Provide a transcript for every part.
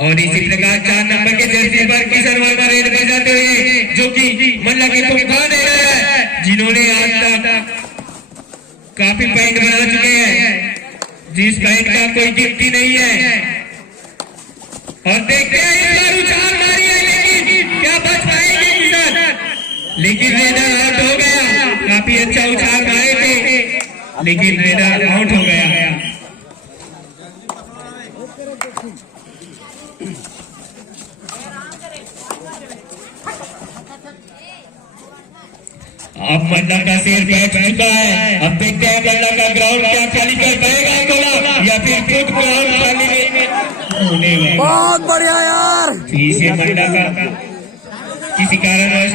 और इसी प्रकार 4 नंबर के जर्सी पर किशन वर्मा रेड पर जाते हुए जो कि मंडला के तूफान दे रहा है, जिन्होंने आज तक काफी पॉइंट बना चुके हैं, जिस पॉइंट का कोई गिनती नहीं है। और देखते हैं इस बार उछाल मारी है, लेकिन क्या बच पाएंगे किशन, लेकिन रेडर आउट हो गया। काफी अच्छा उछाल मारे थे, लेकिन रेडर आउट हो गया। अब मंडला का शेर बैठ चुका है। अब देखते हैं मंडला का ग्राउंड क्या खाली कर पाएगा अंगोला या फिर खुद ग्राउंड खाली होने में। बहुत बढ़िया यार। फिर से मंडला का किसी कारणवश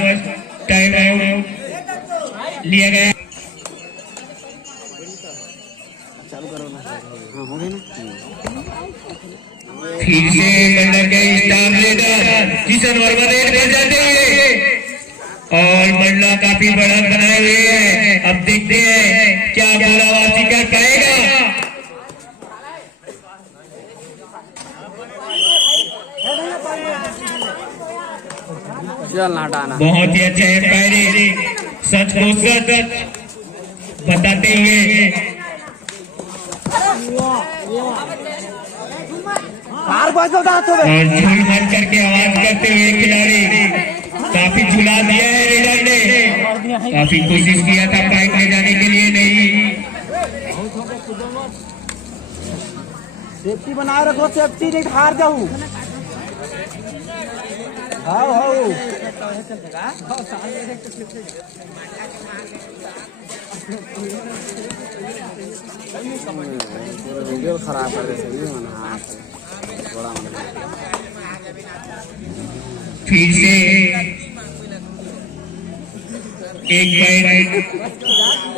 टाइम आउट लिया गया। फिर से मंडला के star raider Kishan Verma red कर जाते हैं और मंडला काफी बड़ा बनाए हुए है। अब देखते हैं क्या गोला वापसी कर पाएगा। बहुत ही अच्छा एम्पायरिंग, सच को सच बताते हुए और झूल भर करके आवाज करते हुए खिलाड़ी काफी झुला दिया है। रेडर ने काफी कोशिश किया था पॉइंट ले जाने के लिए, नहीं। सेफ्टी बनाए रखो, सेफ्टी नहीं हार जाऊं। वीडियो खराब कर रहे। फिर से एक पॉइंट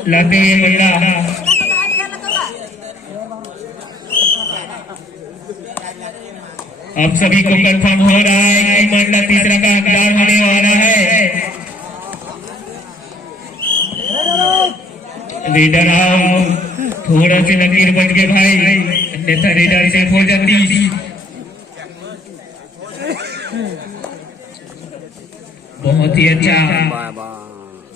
लाते हुए मंडला अब सभी को कंफर्म हो रहा है कि मंडला तीसरा का हकदार होने वाला है। रेडर आओ, थोड़ा से लकीर बच गए भाई, अन्यथा रेडर सेफ हो जाती। बहुत ही अच्छा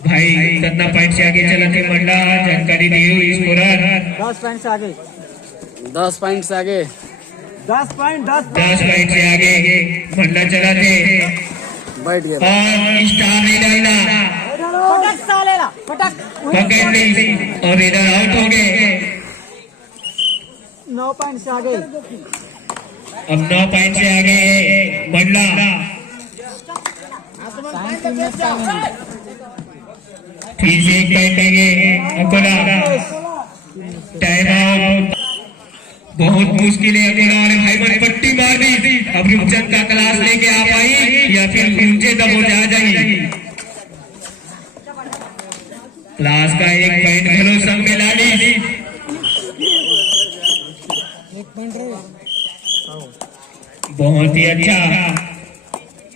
भाई, कितना पॉइंट से आगे चला थे मंडला, जानकारी दी हुई स्कोरर। 10 पॉइंट से आगे, 10 पॉइंट से आगे, 10 पॉइंट से आगे मंडला चला थे। बैठ गया और स्टार रेडर पकड़ ली और रेडर आउट हो गए। 9 पॉइंट से आगे, अब 9 पॉइंट से आगे मंडला। फिर से एक पॉइंट लेंगे अकोला। टाइम आउट, बहुत मुश्किल है। अकोला वाले भाई बड़ी पट्टी मार दी। अब रूपचंद का क्लास लेके आ पाई या फिर नीचे दबो जा जाएगी। क्लास का एक पॉइंट घलो संग में ला ली। बहुत ही अच्छा।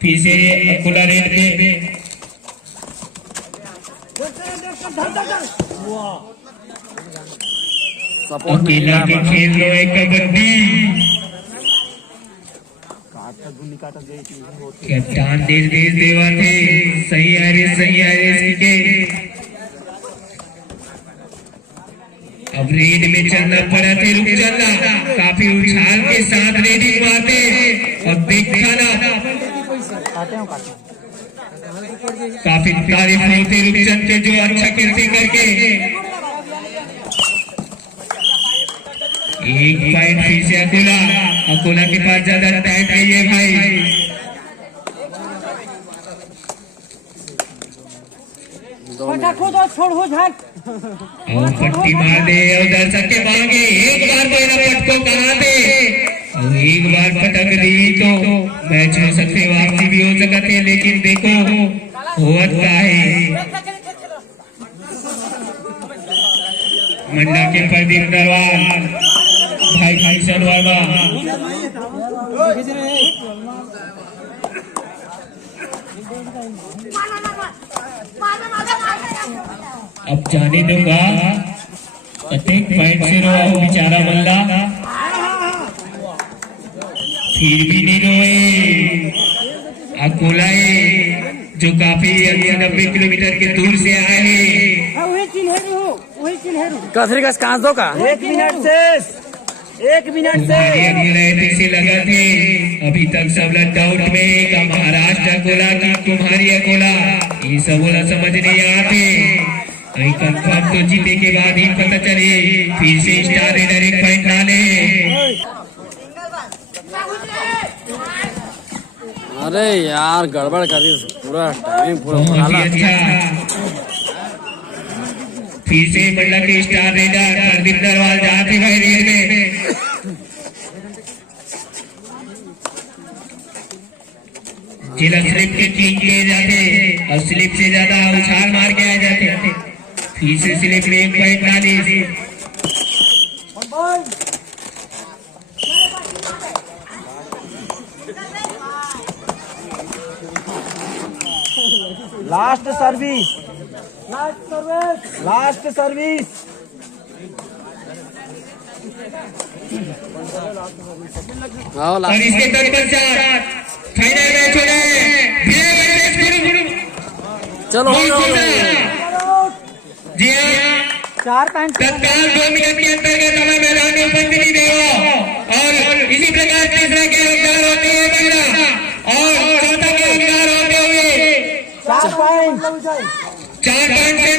फिर से अकोला रेड पे अकेला के खेल लो एक कबड्डी। कप्तान निर्देश देवा थे, सही आ रहे के। अब रेड में चलना पड़ा थे, रुक चलना, काफी उछाल के साथ रेडिंग मारते और देखा ना काफी तारीफ होती रुपचंद के, जो अच्छा खेलते करके। एक पॉइंट फिर से अकोला के पास ज्यादा टाइम नहीं है भाई। और पट्टी मार दे और दर्शक के मांगे एक बार मेरा पट को कहा दे और एक बार पटक दी तो मैच हो सकते, वापसी भी हो सकते, लेकिन देखो होता है। मंडला के प्रदीप नरवाल भाई किशन वर्मा अब जाने दूंगा प्रत्येक पॉइंट से रो बेचारा मंडला। फिर भी नहीं रोए। अकोलाए जो काफी 80-90 किलोमीटर के दूर से आए हैं। कसरी का कांच दो का 1 मिनट से 1 मिनट से तुम्हारे से लगा थे, अभी तक सब लोग डाउट में का महाराष्ट्र अकोला की तुम्हारी अकोला, ये सब बोला समझ नहीं आते। कंफर्म तो जीते के बाद ही पता चले। फिर से स्टार रेडर एक पॉइंट डाले। अरे यार गड़बड़ कर दी पूरा टाइम पूरा बहुत काला। ही अच्छा। फिर से मंडला के स्टार रेडर प्रदीप नरवाल जाते भाई रेड में। जिला स्लिप के किंग किए जाते और स्लिप से ज्यादा उछाल मार के आ जाते। फिर से स्लिप में एक पॉइंट डाली। लास्ट सर्विस लास्ट सर्विस आओ और लास्ट इसके तत्पश्चात फाइनल मैच हो रहा चलो हो गया, हो गया। है। जी हाँ, 4 पॉइंट तत्काल 2 मिनट के अंतर्गत हमें मैदान में उपस्थिति देगा और इसी प्रकार तीसरा के हकदार होते हैं महिला और चौथा के हकदार होते हुए 4 पॉइंट 4 पॉइंट से